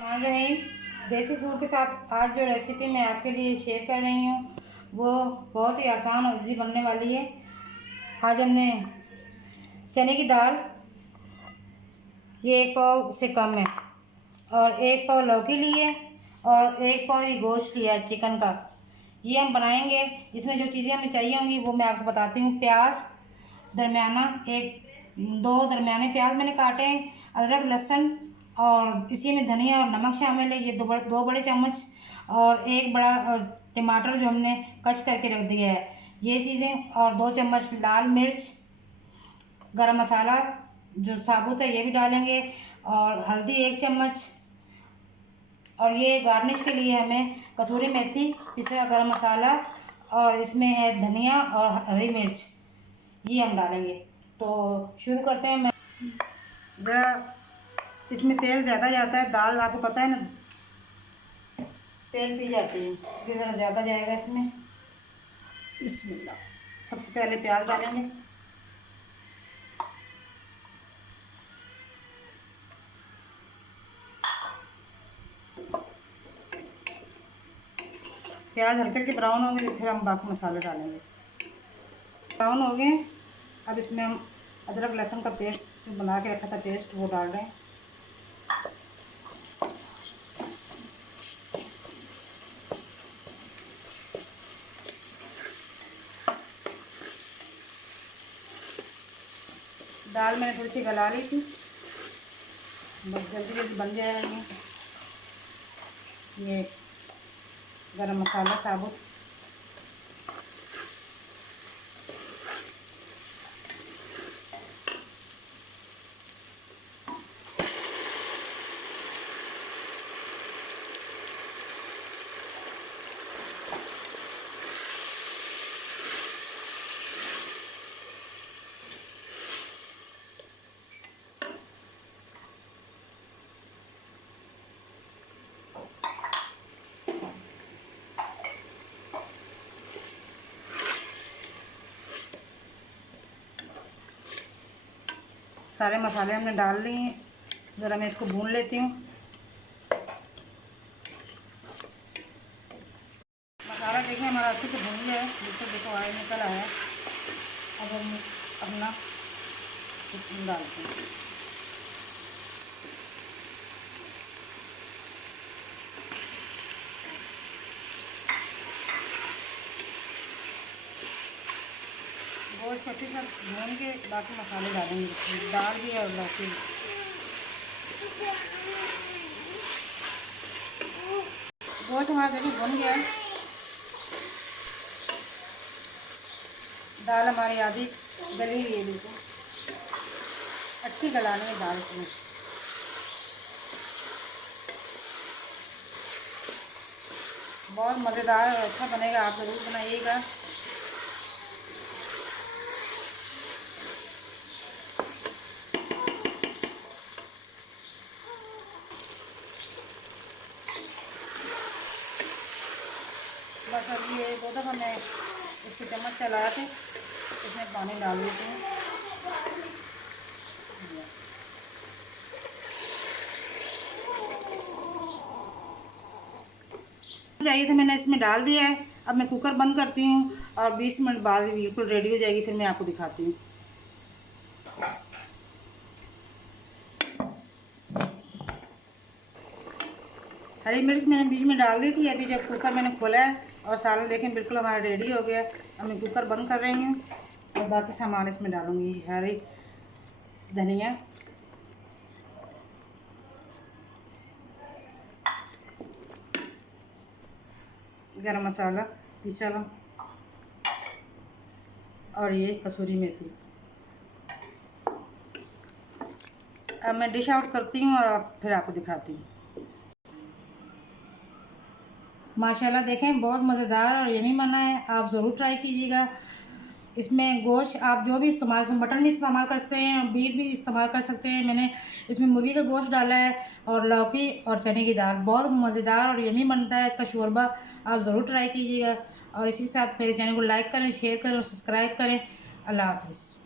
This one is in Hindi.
रही देसी फूड के साथ आज जो रेसिपी मैं आपके लिए शेयर कर रही हूँ वो बहुत ही आसान और इजी बनने वाली है। आज हमने चने की दाल, ये 1 पाव से कम है, और 1 पाव लौकी ली है और 1 पाव ये गोश्त लिया है चिकन का। ये हम बनाएंगे। इसमें जो चीज़ें हमें चाहिए होंगी वो मैं आपको बताती हूँ। प्याज दरमियाना, 2 दरमियाने प्याज मैंने काटे हैं, अदरक लहसुन, और इसी में धनिया और नमक शामिल है, ये 2 बड़े चम्मच, और 1 बड़ा टमाटर जो हमने कच करके रख दिया है, ये चीज़ें, और 2 चम्मच लाल मिर्च, गरम मसाला जो साबुत है ये भी डालेंगे, और हल्दी 1 चम्मच, और ये गार्निश के लिए हमें कसूरी मेथी, पिसा गरम मसाला, और इसमें है धनिया और हरी मिर्च, ये हम डालेंगे। तो शुरू करते हैं। मैं ज़रा इसमें तेल ज़्यादा जाता है, दाल आपको पता है ना तेल पी जाती है, इसलिए ज़रा ज़्यादा जाएगा इसमें। बिस्मिल्लाह। सबसे पहले प्याज डालेंगे। प्याज हल्के हल्के ब्राउन होंगे तो फिर हम बाकी मसाले डालेंगे। ब्राउन हो गए, अब इसमें हम अदरक लहसुन का पेस्ट जो बना के रखा था पेस्ट वो डाल रहे हैं। दाल मैंने थोड़ी सी गला ली थी, बस जल्दी जल्दी बन जाएगा। ये गरम मसाला साबुत, सारे मसाले हमने डाल लिए हैं। ज़रा मैं इसको भून लेती हूँ। मसाला देखिए हमारा अच्छे से भून गया है, बिल्कुल देखो ऑयल निकल आया है। अब हम अपना इसमें डालते हैं। गोश्त अच्छे से भून के बाकी मसाले डालेंगे, दाल भी और लौकी भी। गोश्त हमारा देखिए भुन गया है। दाल हमारी आधी गली हुई है, बिल्कुल अच्छी गलानी है दाल इसमें। बहुत मज़ेदार और अच्छा बनेगा, आप ज़रूर बनाइएगा। बस अब ये 2 दफ़ा मैं इसके चम्मच चला के इसमें पानी डाल देती हूँ। चाहिए तो मैंने इसमें डाल दिया है। अब मैं कुकर बंद करती हूँ और 20 मिनट बाद बिल्कुल रेडी हो जाएगी, फिर मैं आपको दिखाती हूँ। हरी मिर्च मैंने बीच में डाल दी थी। अभी जब कुकर मैंने खोला है और सालन देखें बिल्कुल हमारा रेडी हो गया। अब मैं कुकर बंद कर रही हूँ और बाकी सामान इसमें डालूँगी। हरी धनिया, गरम मसाला पिसा हुआ, और ये कसूरी मेथी। अब मैं डिश आउट करती हूँ और फिर आपको दिखाती हूँ। माशाल्लाह देखें बहुत मज़ेदार और यमी बना है, आप ज़रूर ट्राई कीजिएगा। इसमें गोश्त आप जो भी इस्तेमाल, मटन भी इस्तेमाल कर सकते हैं, बीफ भी इस्तेमाल कर सकते हैं। मैंने इसमें मुर्गी का गोश्त डाला है और लौकी और चने की दाल। बहुत मज़ेदार और यमी बनता है इसका शोरबा, आप ज़रूर ट्राई कीजिएगा। और इसी के साथ मेरे चैनल को लाइक करें, शेयर करें और सब्सक्राइब करें। अल्लाह हाफिज़।